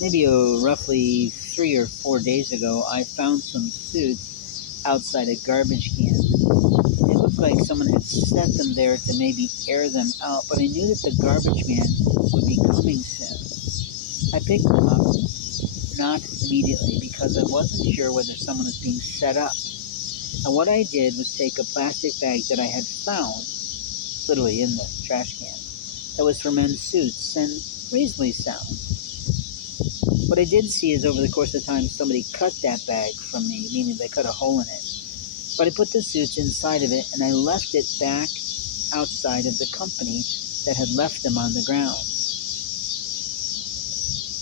maybe roughly 3 or 4 days ago, I found some suits outside a garbage can. It looked like someone had set them there to maybe air them out, but I knew that the garbage man would be coming soon. I picked them up, not immediately, because I wasn't sure whether someone was being set up. And what I did was take a plastic bag that I had found, literally in the trash can, that was for men's suits and reasonably sound. What I did see is over the course of time, somebody cut that bag from me, meaning they cut a hole in it. But I put the suits inside of it and I left it back outside of the company that had left them on the ground.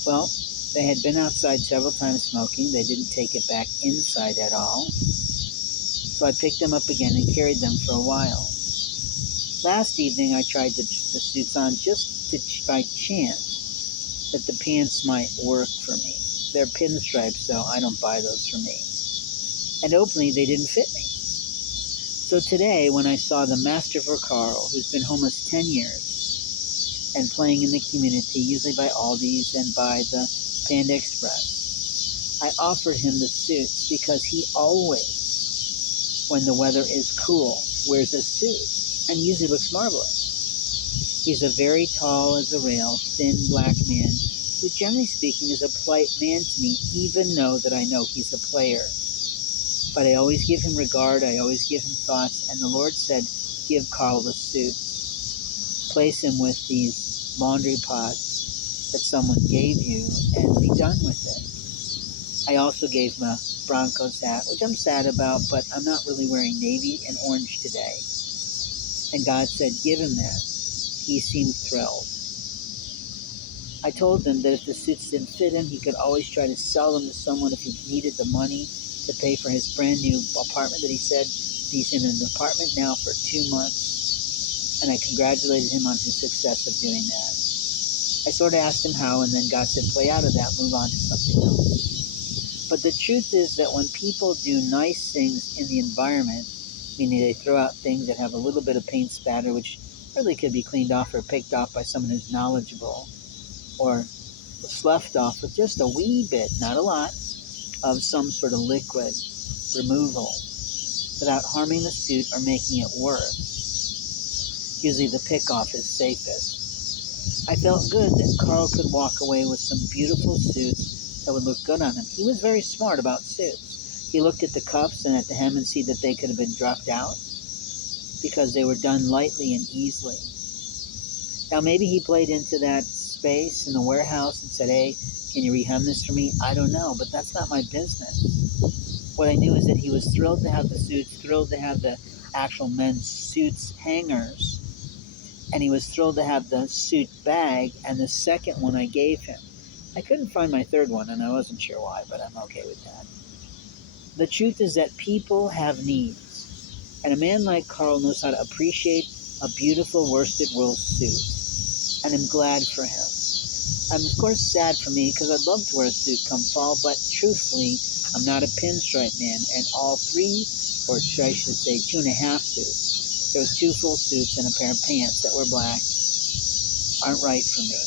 Well, they had been outside several times smoking. They didn't take it back inside at all. So I picked them up again and carried them for a while. Last evening, I tried the suits on just by chance that the pants might work for me. They're pinstripes, so I don't buy those for me. And openly, they didn't fit me. So today, when I saw the Master for Carl, who's been homeless 10 years and playing in the community, usually by Aldi's and by the Panda Express, I offered him the suits because he always, when the weather is cool, wears a suit and usually looks marvelous. He's a very tall as a rail, thin black man who, generally speaking, is a polite man to me, even though that I know he's a player. But I always give him regard, I always give him thoughts, and the Lord said, give Carl the suits. Place him with these laundry pods that someone gave you and be done with it. I also gave him a Broncos hat, which I'm sad about, but I'm not really wearing navy and orange today. And God said, give him that. He seemed thrilled. I told him that if the suits didn't fit him, he could always try to sell them to someone if he needed the money to pay for his brand new apartment that he said he's in an apartment now for 2 months. And I congratulated him on his success of doing that. I sort of asked him how, and then God said, play out of that, move on to something else. But the truth is that when people do nice things in the environment, meaning they throw out things that have a little bit of paint spatter, which really could be cleaned off or picked off by someone who's knowledgeable, or sloughed off with just a wee bit, not a lot, of some sort of liquid removal without harming the suit or making it worse. Usually the pick-off is safest. I felt good that Carl could walk away with some beautiful suits that would look good on him. He was very smart about suits. He looked at the cuffs and at the hem and see that they could have been dropped out because they were done lightly and easily. Now maybe he played into that space in the warehouse and said, hey, can you rehem this for me? I don't know, but that's not my business. What I knew is that he was thrilled to have the suits, thrilled to have the actual men's suits hangers, and he was thrilled to have the suit bag and the second one I gave him. I couldn't find my third one, and I wasn't sure why, but I'm okay with that. The truth is that people have needs, and a man like Carl knows how to appreciate a beautiful worsted wool suit, and I'm glad for him. I'm of course sad for me because I'd love to wear a suit come fall, but truthfully, I'm not a pinstripe man, and all three, or I should say 2.5 suits, there was 2 full suits and a pair of pants that were black, aren't right for me.